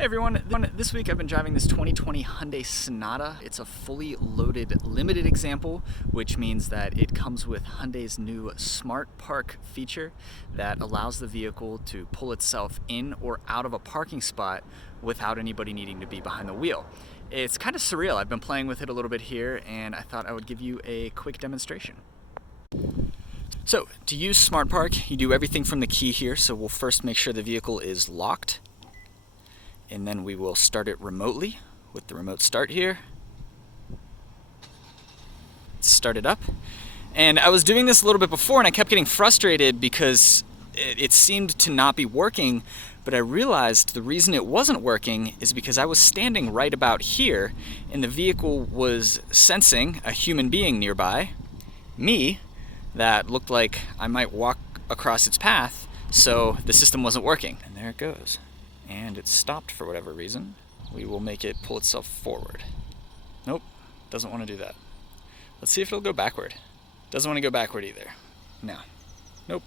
Hey everyone, this week I've been driving this 2020 Hyundai Sonata. It's a fully loaded limited example, which means that it comes with Hyundai's new Smart Park feature that allows the vehicle to pull itself in or out of a parking spot without anybody needing to be behind the wheel. It's kind of surreal. I've been playing with it a little bit here and I thought I would give you a quick demonstration. So to use Smart Park, you do everything from the key here. So we'll first make sure the vehicle is locked, and then we will start it remotely with the remote start here. Start it up. And I was doing this a little bit before and I kept getting frustrated because it seemed to not be working, but I realized the reason it wasn't working is because I was standing right about here and the vehicle was sensing a human being nearby, me, that looked like I might walk across its path, so the system wasn't working. And there it goes. And it stopped for whatever reason. We will make it pull itself forward. Nope, doesn't want to do that. Let's see if it'll go backward. Doesn't want to go backward either. No. Nope,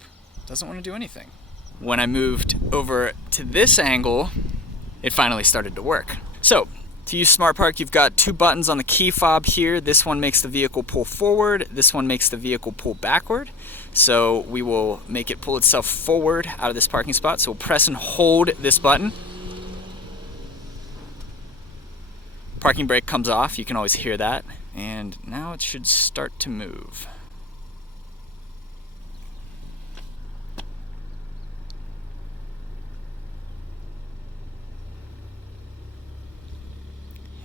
doesn't want to do anything. When I moved over to this angle, it finally started to work. So, to use Smart Park, you've got two buttons on the key fob here. This one makes the vehicle pull forward. This one makes the vehicle pull backward. So we will make it pull itself forward out of this parking spot. So we'll press and hold this button. Parking brake comes off. You can always hear that. And now it should start to move.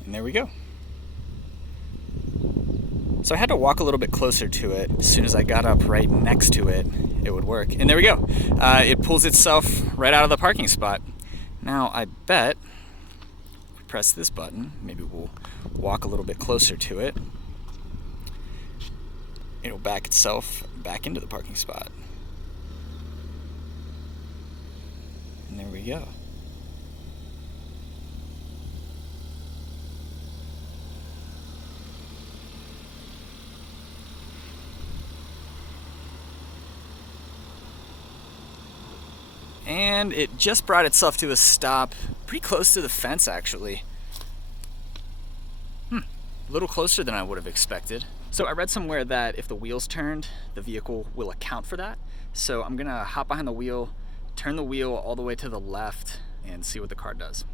And there we go. So I had to walk a little bit closer to it. As soon as I got up right next to it, it would work. And there we go. It pulls itself right out of the parking spot. Now I bet, if we press this button, maybe we'll walk a little bit closer to it. It'll back itself back into the parking spot. And there we go. And it just brought itself to a stop pretty close to the fence, actually. A little closer than I would have expected. So I read somewhere that if the wheels turned, the vehicle will account for that. So I'm gonna hop behind the wheel, turn the wheel all the way to the left, and see what the car does.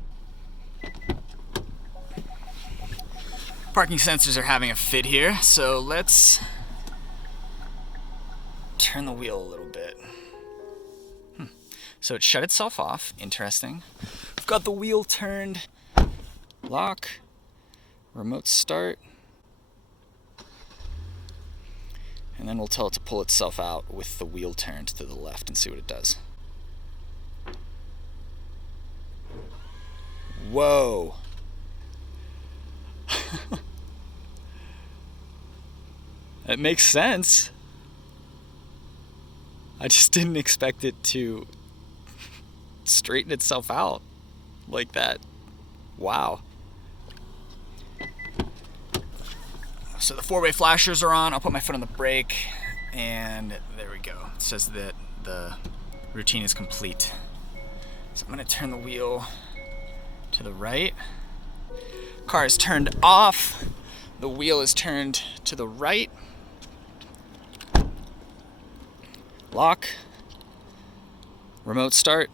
Parking sensors are having a fit here, so let's turn the wheel a little bit. So it shut itself off. Interesting. We've got the wheel turned. Lock. Remote start. And then we'll tell it to pull itself out with the wheel turned to the left and see what it does. Whoa. That makes sense. I just didn't expect it to straighten itself out like that. Wow. So the four-way flashers are on. I'll put my foot on the brake and there we go. It says that the routine is complete. So I'm going to turn the wheel to the right. Car is turned off. The wheel is turned to the right. Lock. Remote start.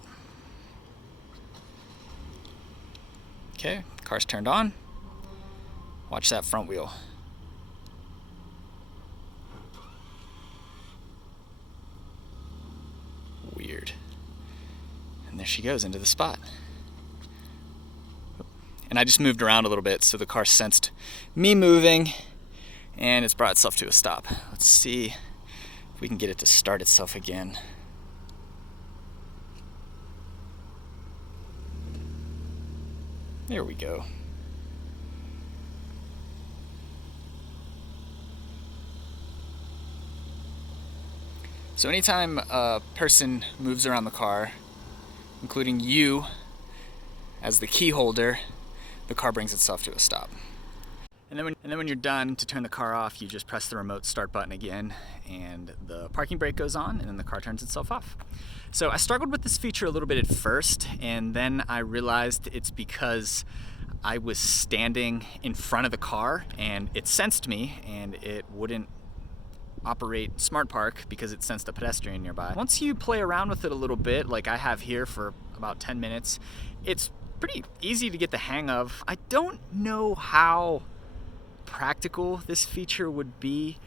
Okay, car's turned on. Watch that front wheel. Weird. And there she goes into the spot. And I just moved around a little bit so the car sensed me moving and it's brought itself to a stop. Let's see if we can get it to start itself again. There we go. So anytime a person moves around the car, including you as the key holder, the car brings itself to a stop. And then when you're done, to turn the car off, you just press the remote start button again, and the parking brake goes on, and then the car turns itself off. So I struggled with this feature a little bit at first, and then I realized it's because I was standing in front of the car, and it sensed me, and it wouldn't operate Smart Park because it sensed a pedestrian nearby. Once you play around with it a little bit, like I have here for about 10 minutes, it's pretty easy to get the hang of. I don't know how practical this feature would be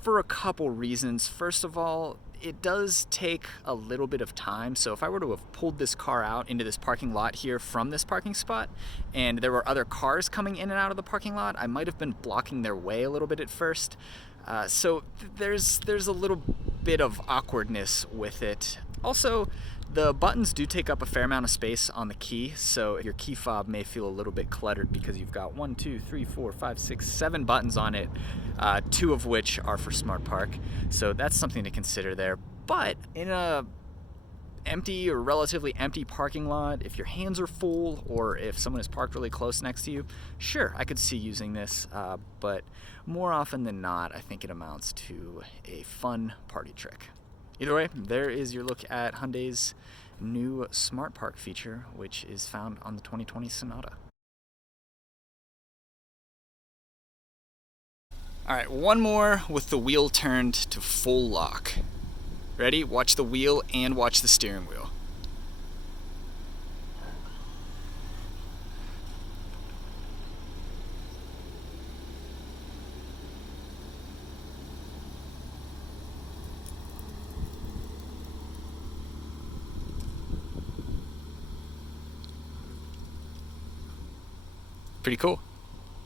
for a couple reasons. First of all, it does take a little bit of time. So if I were to have pulled this car out into this parking lot here from this parking spot, and there were other cars coming in and out of the parking lot, I might have been blocking their way a little bit at first. So there's a little bit of awkwardness with it. Also, the buttons do take up a fair amount of space on the key, so your key fob may feel a little bit cluttered because you've got 1, 2, 3, 4, 5, 6, 7 buttons on it, 2 of which are for Smart Park. So that's something to consider there. But in a empty or relatively empty parking lot, if your hands are full or if someone is parked really close next to you, sure, I could see using this, but more often than not, I think it amounts to a fun party trick. Either way, there is your look at Hyundai's new Smart Park feature, which is found on the 2020 Sonata. Alright, one more with the wheel turned to full lock. Ready? Watch the wheel and watch the steering wheel. Pretty cool.